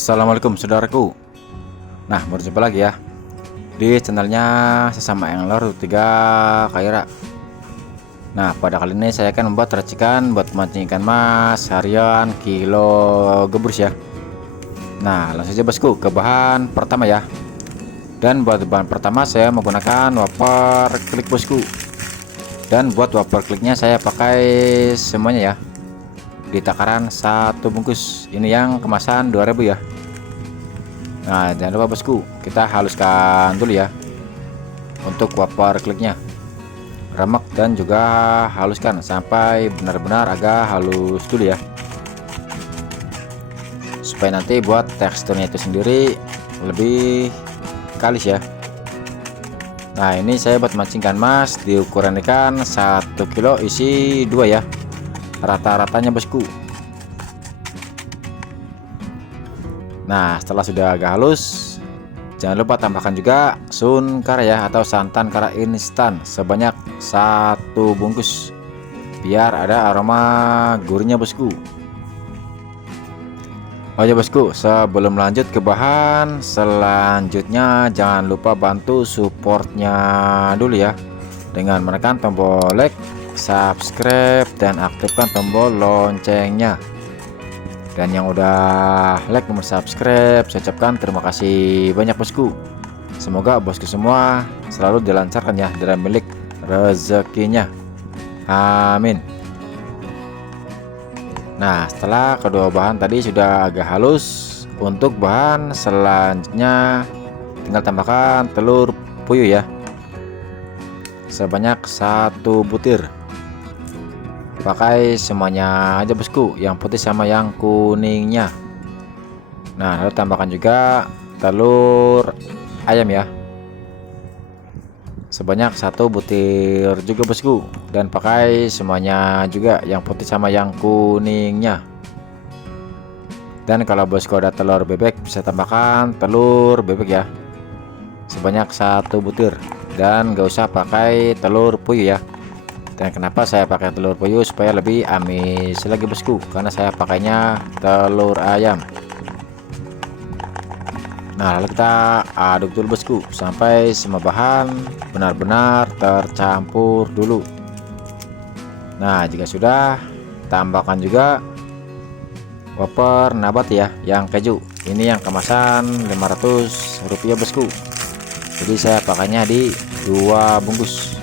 Assalamualaikum saudaraku. Nah, berjumpa lagi ya di channelnya Sesama Angler 3 Kaira. Nah, pada kali ini saya akan membuat racikan buat mancing ikan mas harian kilo gebrus ya. Nah, langsung saja bosku ke bahan pertama ya. Dan buat bahan pertama saya menggunakan wafer klik bosku. Dan buat wafer kliknya saya pakai semuanya ya, di takaran satu bungkus. Ini yang kemasan 2000 ya. Nah, jangan lupa bosku, kita haluskan dulu ya untuk wafer kliknya. Remek dan juga haluskan sampai benar-benar agak halus dulu ya, supaya nanti buat teksturnya itu sendiri lebih kalis ya. Nah, ini saya buat mancing ikan mas di ukuran ikan 1 kilo isi 2 ya, rata-ratanya bosku. Nah, setelah sudah agak halus, jangan lupa tambahkan juga sun kara ya, atau santan kara instan sebanyak 1 bungkus biar ada aroma gurihnya bosku. Oh ya bosku, sebelum lanjut ke bahan selanjutnya, jangan lupa bantu supportnya dulu ya dengan menekan tombol like, subscribe, dan aktifkan tombol loncengnya. Dan yang udah like dan subscribe, saya ucapkan terima kasih banyak bosku. Semoga bosku semua selalu dilancarkan ya dalam milik rezekinya, amin. Nah, setelah kedua bahan tadi sudah agak halus, untuk bahan selanjutnya tinggal tambahkan telur puyuh ya, sebanyak 1 butir. Pakai semuanya aja bosku, yang putih sama yang kuningnya. Nah, lalu tambahkan juga telur ayam ya, sebanyak 1 butir juga bosku, dan pakai semuanya juga, yang putih sama yang kuningnya. Dan kalau bosku ada telur bebek, bisa tambahkan telur bebek ya, sebanyak 1 butir, dan gak usah pakai telur puyuh ya. Dan kenapa saya pakai telur puyuh? Supaya lebih amis lagi bosku, karena saya pakainya telur ayam. Nah, lalu kita aduk dulu bosku sampai semua bahan benar-benar tercampur dulu. Nah, jika sudah, tambahkan juga wafer nabati ya, yang keju. Ini yang kemasan 500 rupiah bosku, jadi saya pakainya di 2 bungkus.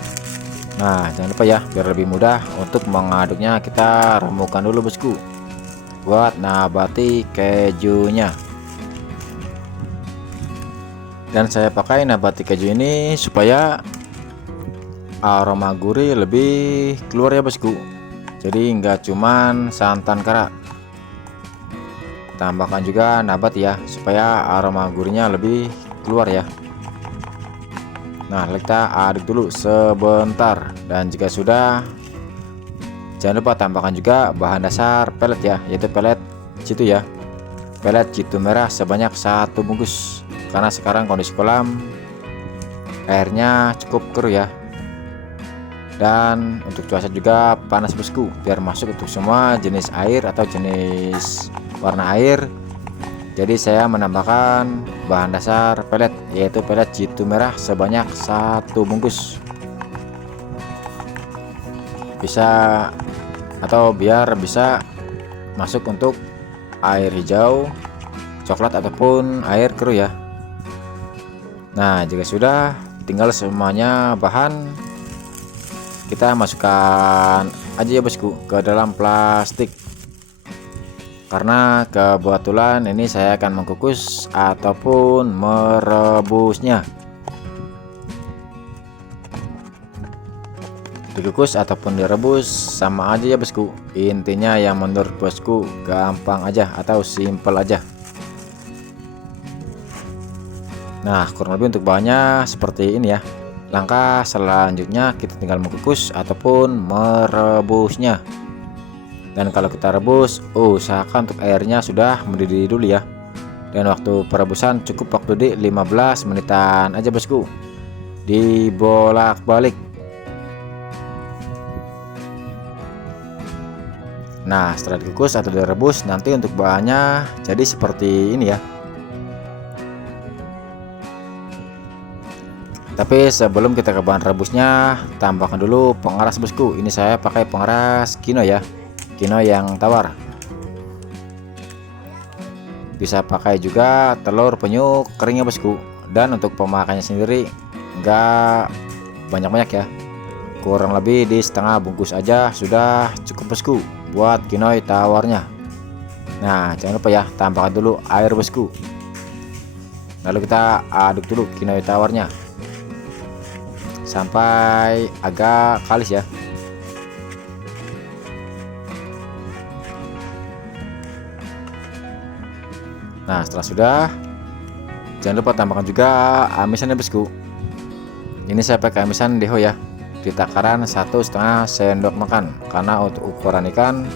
Nah, jangan lupa ya, biar lebih mudah untuk mengaduknya, kita remukan dulu bosku buat nabati kejunya. Dan saya pakai nabati keju ini supaya aroma gurih lebih keluar ya bosku, jadi nggak cuman santan kara, tambahkan juga nabati ya supaya aroma gurihnya lebih keluar ya. Nah, kita aduk dulu sebentar, dan jika sudah, jangan lupa tambahkan juga bahan dasar pelet ya, yaitu pelet jitu ya, pelet jitu merah sebanyak 1 bungkus, karena sekarang kondisi kolam airnya cukup keruh ya, dan untuk cuaca juga panas bosku, biar masuk untuk semua jenis air atau jenis warna air. Jadi saya menambahkan bahan dasar pelet, yaitu pelet jitu merah sebanyak 1 bungkus. Bisa, atau biar bisa masuk untuk air hijau, coklat, ataupun air keruh ya. Nah, jika sudah, tinggal semuanya bahan kita masukkan aja ya bosku ke dalam plastik. Karena kebetulan ini saya akan mengukus ataupun merebusnya. Dikukus ataupun direbus sama aja ya bosku, intinya yang menurut bosku gampang aja atau simple aja. Nah, kurang lebih untuk bahannya seperti ini ya. Langkah selanjutnya kita tinggal mengukus ataupun merebusnya. Dan kalau kita rebus, usahakan untuk airnya sudah mendidih dulu ya. Dan waktu perebusan cukup waktu di 15 menitan aja bosku, dibolak-balik. Nah, setelah dikukus atau direbus, nanti untuk bahannya jadi seperti ini ya. Tapi sebelum kita ke bahan rebusnya, tambahkan dulu pengeras bosku. Ini saya pakai pengeras Kino ya, Kino yang tawar. Bisa pakai juga telur penyuk keringnya bosku. Dan untuk pemakaiannya sendiri enggak banyak-banyak ya, kurang lebih di setengah bungkus aja sudah cukup bosku buat quinoa tawarnya. Nah, jangan lupa ya, tambahkan dulu air bosku. Lalu kita aduk dulu quinoa tawarnya sampai agak kalis ya. Nah, setelah sudah, jangan lupa tambahkan juga amisannya bosku. Ini saya pakai amisan deho ya, di takaran 1,5 sendok makan, karena untuk ukuran ikan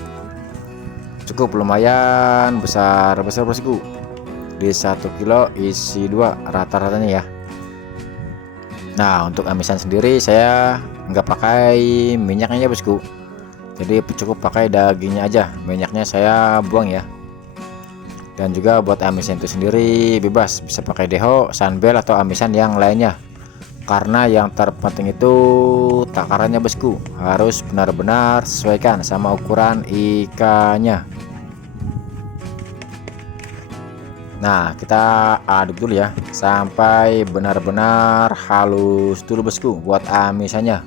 cukup lumayan besar bosku. Di 1 kilo isi 2 rata-ratanya ya. Nah, untuk amisan sendiri saya nggak pakai minyaknya ya bosku, jadi cukup pakai dagingnya aja, minyaknya saya buang ya. Dan juga buat amisan itu sendiri bebas, bisa pakai deho, sunbel atau amisan yang lainnya, karena yang terpenting itu takarannya bosku harus benar-benar sesuaikan sama ukuran ikannya. Nah, kita aduk dulu ya sampai benar-benar halus dulu bosku buat amisannya.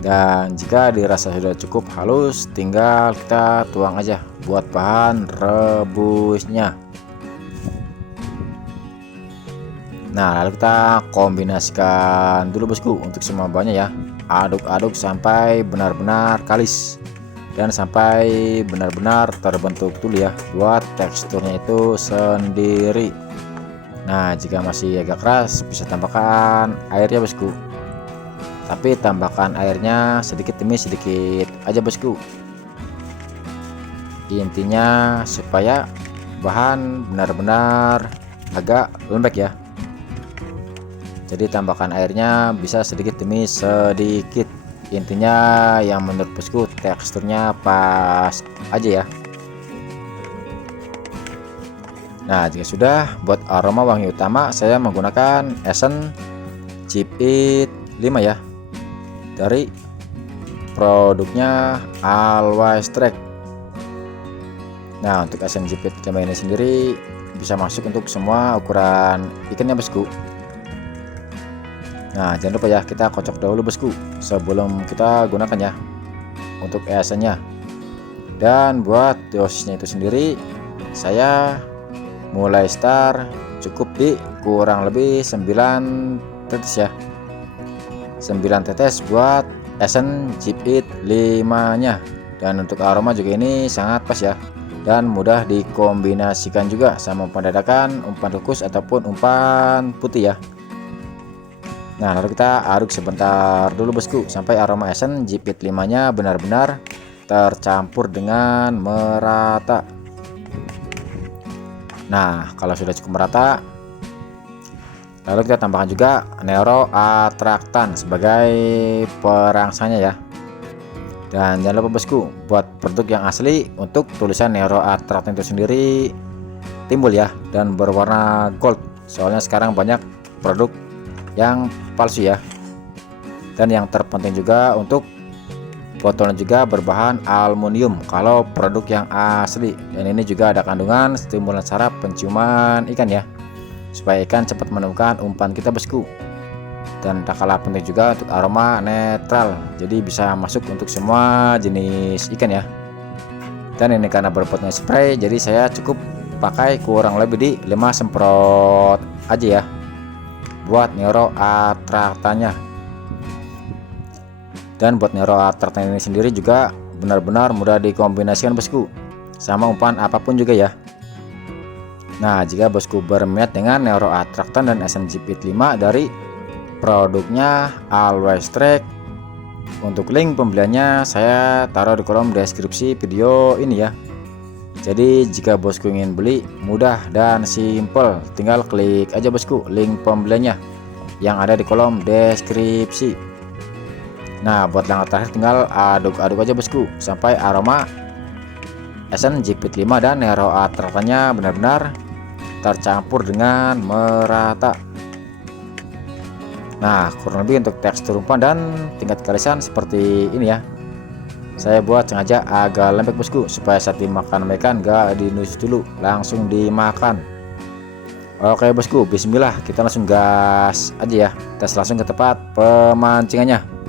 Dan jika dirasa sudah cukup halus, tinggal kita tuang aja buat bahan rebusnya. Nah, lalu kita kombinasikan dulu bosku untuk semua bahannya ya. Aduk-aduk sampai benar-benar kalis dan sampai benar-benar terbentuk dulu ya, buat teksturnya itu sendiri. Nah, jika masih agak keras bisa tambahkan air ya bosku, tapi tambahkan airnya sedikit demi sedikit aja bosku. Intinya supaya bahan benar-benar agak lembek ya, jadi tambahkan airnya bisa sedikit demi sedikit. Intinya yang menurut bosku teksturnya pas aja ya. Nah, jika sudah, buat aroma wangi utama saya menggunakan Essence Jeep It 5 ya, dari produknya Always Track. Nah, untuk Essence Jeep It 5 ini sendiri bisa masuk untuk semua ukuran ikannya bosku. Nah, jangan lupa ya, kita kocok dahulu bosku sebelum kita gunakan ya untuk essennya. Dan buat dosisnya itu sendiri saya mulai start cukup di kurang lebih 9 tetes ya, 9 tetes buat Essence Jeep It 5 nya. Dan untuk aroma juga ini sangat pas ya, dan mudah dikombinasikan juga sama umpan dadakan, umpan kukus ataupun umpan putih ya. Nah, lalu kita aduk sebentar dulu bosku sampai aroma Essence Jeep It 5 nya benar-benar tercampur dengan merata. Nah, kalau sudah cukup merata, lalu kita tambahkan juga Nero Attractant sebagai perangsangnya ya. Dan jangan lupa bosku, buat produk yang asli untuk tulisan Nero Attractant itu sendiri timbul ya dan berwarna gold, soalnya sekarang banyak produk yang palsu ya. Dan yang terpenting juga untuk botolnya juga berbahan aluminium kalau produk yang asli. Dan ini juga ada kandungan stimulan saraf penciuman ikan ya, supaya ikan cepat menemukan umpan kita bosku. Dan tak kalah penting juga untuk aroma netral, jadi bisa masuk untuk semua jenis ikan ya. Dan ini karena berpotnya spray, jadi saya cukup pakai kurang lebih di 5 semprot aja ya buat Nero Attractant-nya. Dan buat Nero Attractant ini sendiri juga benar-benar mudah dikombinasikan bosku sama umpan apapun juga ya. Nah, jika bosku berminat dengan Nero Attractant dan Essence Jeep It 5 dari produknya Always Track, untuk link pembeliannya saya taruh di kolom deskripsi video ini ya. Jadi jika bosku ingin beli mudah dan simple, tinggal klik aja bosku link pembeliannya yang ada di kolom deskripsi. Nah, buat langkah terakhir tinggal aduk-aduk aja bosku sampai aroma Esen jepit 5 dan Nero art ratanya benar-benar tercampur dengan merata. Nah, kurang lebih untuk tekstur umpan dan tingkat kealisan seperti ini ya. Saya buat sengaja agak lembek bosku, supaya saat dimakan ikan gak diinus dulu, langsung dimakan. Oke bosku, bismillah, kita langsung gas aja ya. Tes langsung ke tempat pemancingannya.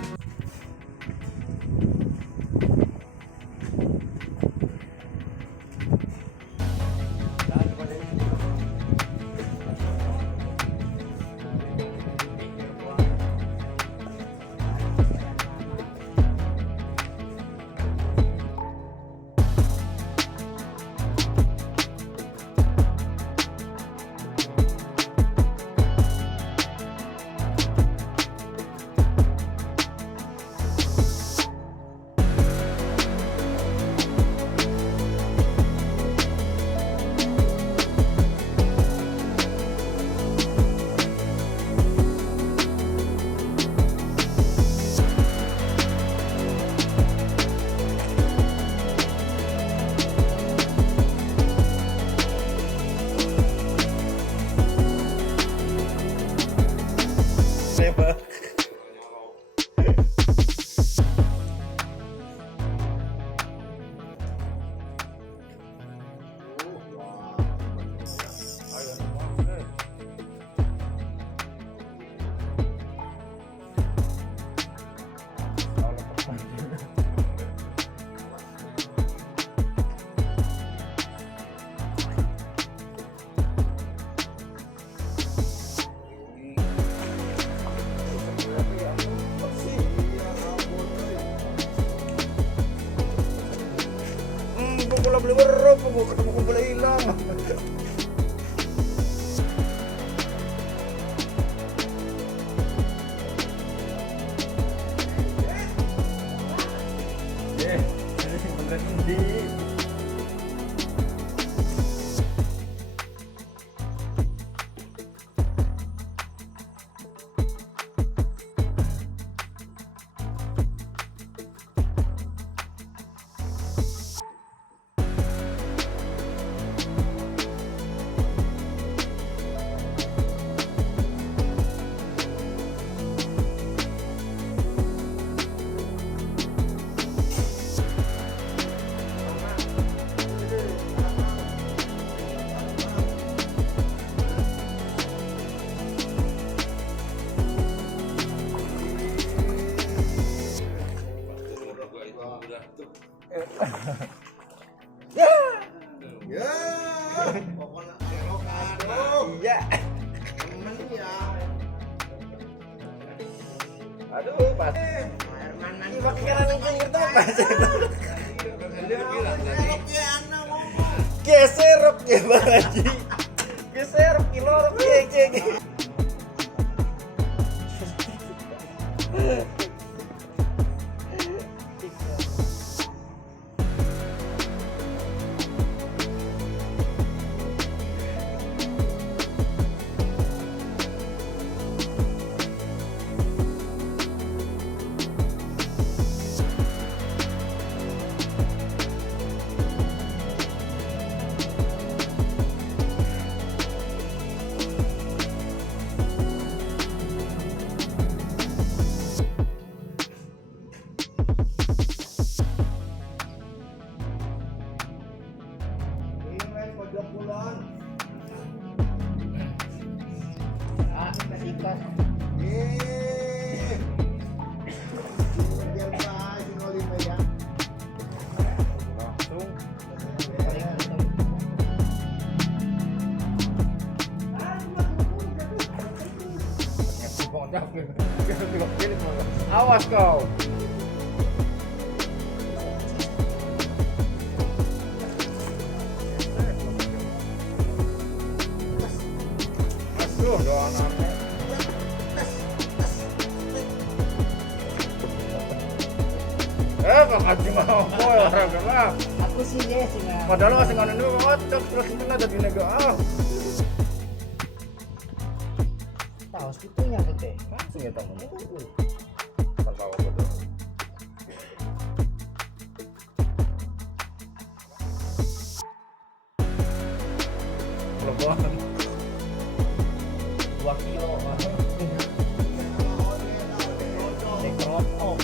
Bola beli berapa gua ketemu bola hilang. Ya, pokoknya serokan. Iya. Temen ya. Aduh, pas. Ini pakai kanan yang itu pas. Geserok ya Bang Haji. Geserok kilorok cek. Awas kau. Masuk doang anaknya. Bang Haji mau olahraga mah. Aku sih ya sih nggak. Padahal masih ngono dulu kocok terus itu ada di nego Tahu sebetulnya aku teh. langsung ya tamu. Tanpa apa-apa. Rokok.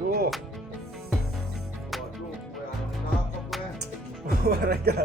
Duh. Waduh, gue apa gue? Olahraga.